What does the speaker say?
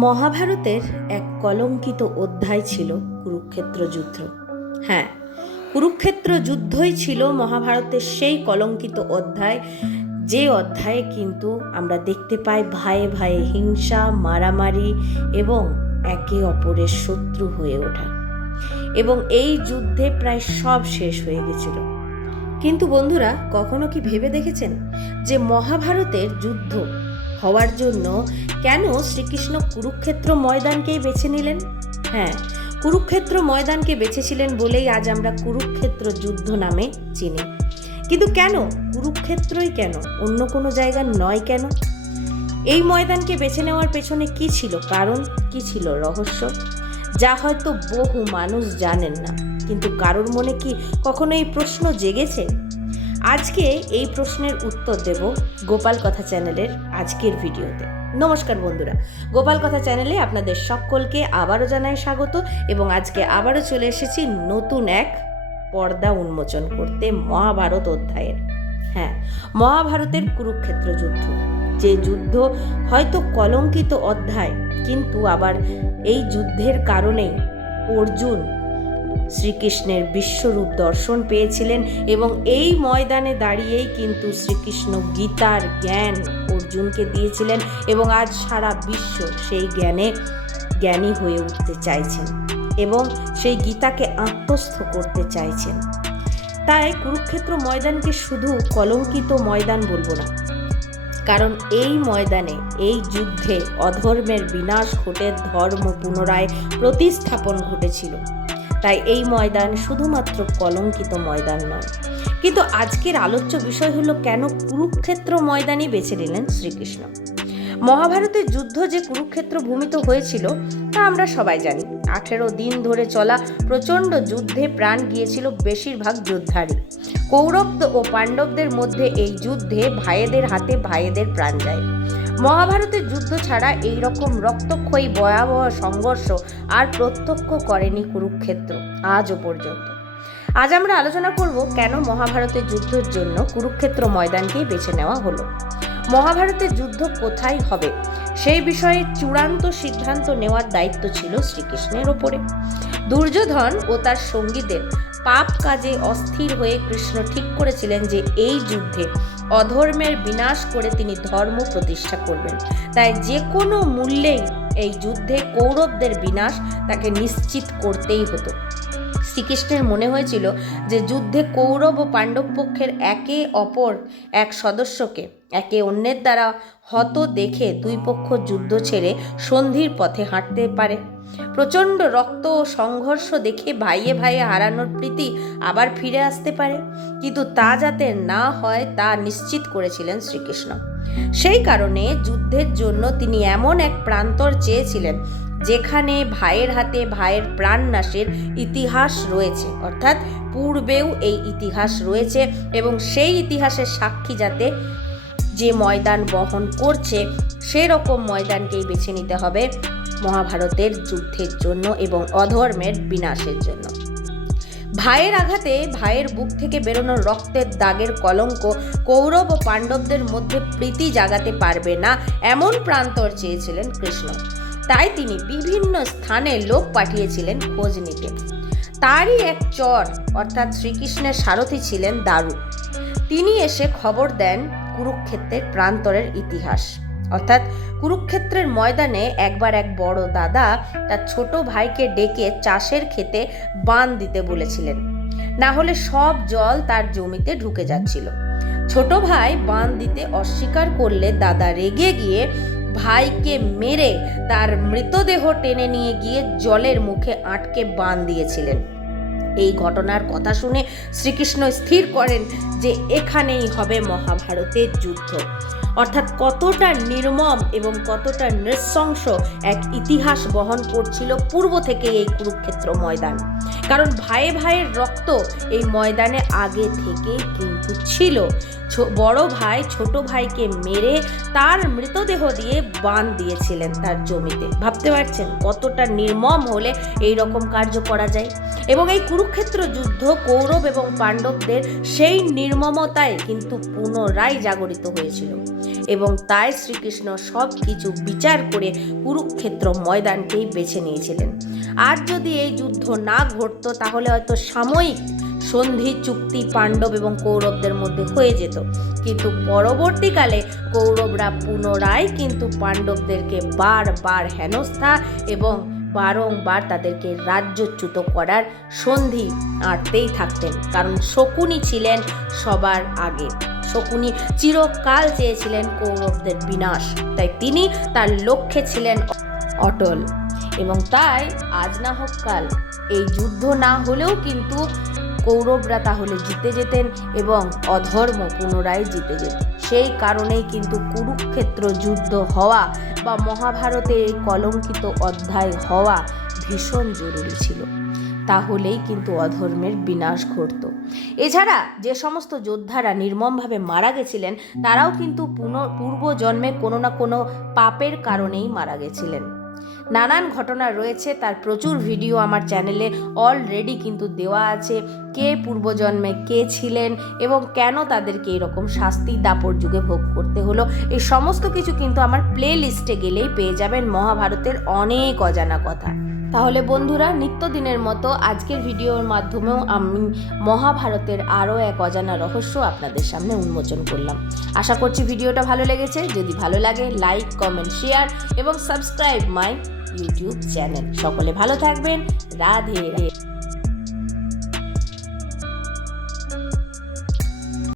মহাভারতের এক কলঙ্কিত অধ্যায় ছিল কুরুক্ষেত্র যুদ্ধ। হ্যাঁ, কুরুক্ষেত্র যুদ্ধই ছিল মহাভারতের সেই কলঙ্কিত অধ্যায়, যে অধ্যায়ে কিন্তু আমরা দেখতে পাই ভাইয়ে ভাইয়ে হিংসা, মারামারি এবং একে অপরের শত্রু হয়ে ওঠা। এবং এই যুদ্ধে প্রায় সব শেষ হয়ে গেছিল। কিন্তু বন্ধুরা, কখনো কি ভেবে দেখেছেন যে মহাভারতের যুদ্ধ হওয়ার জন্য কেন শ্রীকৃষ্ণ কুরুক্ষেত্র ময়দানকেই বেছে নিলেন? হ্যাঁ, কুরুক্ষেত্র ময়দানকে বেছেছিলেন বলেই আজ আমরা কুরুক্ষেত্র যুদ্ধ নামে চিনি। কিন্তু কেন কুরুক্ষেত্রই, কেন অন্য কোনো জায়গা নয়? কেন এই ময়দানকে বেছে নেওয়ার পেছনে কি ছিল কারণ, কি ছিল রহস্য, যা হয়তো বহু মানুষ জানেন না? কিন্তু কারোর মনে কি কখনো এই প্রশ্ন জেগেছে? আজকে এই প্রশ্নের উত্তর দেব গোপাল কথা চ্যানেলের আজকের ভিডিওতে। নমস্কার বন্ধুরা, গোপাল কথা চ্যানেলে আপনাদের সকলকে আবারও জানাই স্বাগত। এবং আজকে আবারও চলে এসেছি নতুন এক পর্দা উন্মোচন করতে মহাভারত অধ্যায়ের। হ্যাঁ, মহাভারতের কুরুক্ষেত্র যুদ্ধ, যে যুদ্ধ হয়তো কলঙ্কিত অধ্যায়, কিন্তু আবার এই যুদ্ধের কারণেই অর্জুন শ্রীকৃষ্ণের বিশ্বরূপ দর্শন পেয়েছিলেন এবং এই ময়দানে দাঁড়িয়েই কিন্তু শ্রীকৃষ্ণ গীতার জ্ঞান অর্জুনকে দিয়েছিলেন এবং আজ সারা বিশ্ব সেই জ্ঞানে জ্ঞানী হয়ে উঠতে চাইছেন এবং সেই গীতাকে আত্মস্থ করতে চাইছেন। তাই কুরুক্ষেত্র ময়দানকে শুধু কলঙ্কিত ময়দান বলবো না, কারণ এই ময়দানে, এই যুদ্ধে অধর্মের বিনাশ ঘটে ধর্ম পুনরায় প্রতিস্থাপন ঘটেছিল। তাই এই ময়দান শুধুমাত্র কলঙ্কিত ময়দান নয়। কিন্তু আজকের আলোচ্য বিষয় হলো কেন কুরুক্ষেত্র ময়দানই বেছে নিলেন শ্রীকৃষ্ণ। মহাভারতের যুদ্ধ যে কুরুক্ষেত্র ভূমিত হয়েছিল তা আমরা সবাই জানি। 18 দিন ধরে চলা প্রচণ্ড যুদ্ধে প্রাণ গিয়েছিল বেশিরভাগ যোদ্ধারই। কৌরব ও পাণ্ডবদের মধ্যে এই যুদ্ধে ভাইয়েদের হাতে ভাইয়েদের প্রাণ যায়। মহাভারতের যুদ্ধ ছাড়া এই রকম রক্তক্ষয়ী ভয়াবহ সংঘর্ষ আর প্রত্যক্ষ করেনি কুরুক্ষেত্র আজও পর্যন্ত। আজ আমরা আলোচনা করব কেন মহাভারতের যুদ্ধের জন্য কুরুক্ষেত্র ময়দানকেই বেছে নেওয়া হলো। মহাভারতের যুদ্ধ কোথায় হবে সেই বিষয়ে চূড়ান্ত সিদ্ধান্ত নেওয়ার দায়িত্ব ছিল শ্রীকৃষ্ণের ওপরে। দুর্যোধন ও তার সঙ্গীদের পাপ কাজে অস্থির হয়ে কৃষ্ণ ঠিক করেছিলেন যে এই যুদ্ধে অধর্মের বিনাশ করে তিনি ধর্ম প্রতিষ্ঠা করবেন। তাই যে কোনো মূল্যেই এই যুদ্ধে কৌরবদের বিনাশ তাকে নিশ্চিত করতেই হতো। শ্রীকৃষ্ণের মনে হয়েছিল যে যুদ্ধে কৌরব ও পাণ্ডব পক্ষের একে অপর এক সদস্যকে একে অন্যের দ্বারা হত দেখে দুই পক্ষ যুদ্ধ ছেড়ে সন্ধির পথে হাঁটতে পারে। প্রচণ্ড রক্ত ও সংঘর্ষ দেখে ভাইয়ে ভাইয়ে হারানোর প্রীতি আবার ফিরে আসতে পারে, কিন্তু তা যাতে না হয় তা নিশ্চিত করেছিলেন শ্রীকৃষ্ণ। সেই কারণে যুদ্ধের জন্য তিনি এমন এক প্রান্তর চেয়েছিলেন যেখানে ভাইয়ের হাতে ভাইয়ের প্রাণনাশের ইতিহাস রয়েছে, অর্থাৎ পূর্বেও এই ইতিহাস রয়েছে এবং সেই ইতিহাসের সাক্ষী যাতে যে ময়দান বহন করছে সেরকম ময়দানকেই বেছে নিতে হবে মহাভারতের যুদ্ধের জন্য এবং অধর্মের বিনাশের জন্য। ভাইয়ের আঘাতে ভাইয়ের বুক থেকে বেরোনো রক্তের দাগের কলঙ্ক কৌরব ও পাণ্ডবদের মধ্যে প্রীতি জাগাতে পারবে না, এমন প্রান্তর চেয়েছিলেন কৃষ্ণ। তাই তিনি বিভিন্ন স্থানে লোক পাঠিয়েছিলেন খোঁজ নিতে। তারই এক চর অর্থাৎ শ্রীকৃষ্ণের সারথি ছিলেন দারু। তিনি এসে খবর দেন কুরুক্ষেত্রের প্রান্তরের ইতিহাস। অর্থাৎ কুরুক্ষেত্রের ময়দানে একবার এক বড় দাদা তার ছোট ভাইকে ডেকে চাষের ক্ষেতে বাঁধ দিতে বলেছিলেন, না হলে সব জল তার জমিতে ঢুকে যাচ্ছিল। ছোট ভাই বাঁধ দিতে অস্বীকার করলে দাদা রেগে গিয়ে ভাইকে মেরে তার মৃতদেহ টেনে নিয়ে গিয়ে জলের মুখে আটকে বাঁধ দিয়েছিলেন। এই ঘটনার কথা শুনে শ্রীকৃষ্ণ স্থির করেন যে এখানেই হবে মহাভারতের যুদ্ধ। অর্থাৎ কতটা নির্মম এবং কতটা নৃশংস এক ইতিহাস বহন করছিল পূর্ব থেকে এই কুরুক্ষেত্র ময়দান। কারণ ভাইয়ে ভাইয়ের রক্ত এই ময়দানে আগে থেকেই কিন্তু ছিল। বড় ভাই ছোট ভাইকে মেরে তার মৃতদেহ দিয়ে বাঁধ দিয়েছিলেন তার জমিতে। ভাবতে পারছেন কতটা নির্মম হলে এই রকম কার্য করা যায়। এবং এই কুরুক্ষেত্র যুদ্ধ কৌরব এবং পাণ্ডবদের সেই নির্মমতায় কিন্তু পুনরায় জাগরিত হয়েছিল এবং তাই শ্রীকৃষ্ণ সব কিছু বিচার করে কুরুক্ষেত্র ময়দানকেই বেছে নিয়েছিলেন। আর যদি এই যুদ্ধ না ঘটতো তাহলে হয়তো সাময়িক সন্ধি চুক্তি পাণ্ডব এবং কৌরবদের মধ্যে হয়ে যেত, কিন্তু পরবর্তীকালে কৌরবরা পুনরায় কিন্তু পাণ্ডবদেরকে বারবার হেনস্থা এবং বারংবার তাদেরকে রাজ্যচ্যুত করার সন্ধি আঁটতেই থাকতেন, কারণ শকুনি ছিলেন সবার আগে। শকুনি চিরকাল চেয়েছিলেন কৌরবদের বিনাশ, তাই তিনি তার লক্ষ্যে ছিলেন অটল। এবং তাই আজ না হোক কাল এই যুদ্ধ না হলেও কিন্তু কৌরবরা তাহলে জিতে যেতেন এবং অধর্ম পুনরায় জিতে যেত। সেই কারণেই কিন্তু কুরুক্ষেত্র যুদ্ধ হওয়া বা মহাভারতের এই কলঙ্কিত অধ্যায় হওয়া ভীষণ জরুরি ছিল, তাহলেই কিন্তু অধর্মের বিনাশ ঘটত। এছাড়া যে সমস্ত যোদ্ধারা নির্মমভাবে মারা গেছিলেন তারাও কিন্তু পূর্বজন্মে কোনো না কোনো পাপের কারণেই মারা গেছিলেন। নানান ঘটনা রয়েছে, তার প্রচুর ভিডিও আমার চ্যানেলে অলরেডি কিন্তু দেওয়া আছে। কে পূর্বজন্মে কে ছিলেন এবং কেন তাদেরকে এরকম শাস্তি দাপর যুগে ভোগ করতে হলো, এই সমস্ত কিছু কিন্তু আমার প্লে লিস্টে গেলেই পেয়ে যাবেন মহাভারতের অনেক অজানা কথা। তাহলে বন্ধুরা, নিত্যদিনের মতো আজকের ভিডিওর মাধ্যমেও আমি মহাভারতের আরও এক অজানা রহস্য আপনাদের সামনে উন্মোচন করলাম। আশা করছি ভিডিওটা ভালো লেগেছে। যদি ভালো লাগে লাইক, কমেন্ট, শেয়ার এবং সাবস্ক্রাইব মাই ইউটিউব চ্যানেল। সকলে ভালো থাকবেন। রাধে রাধে।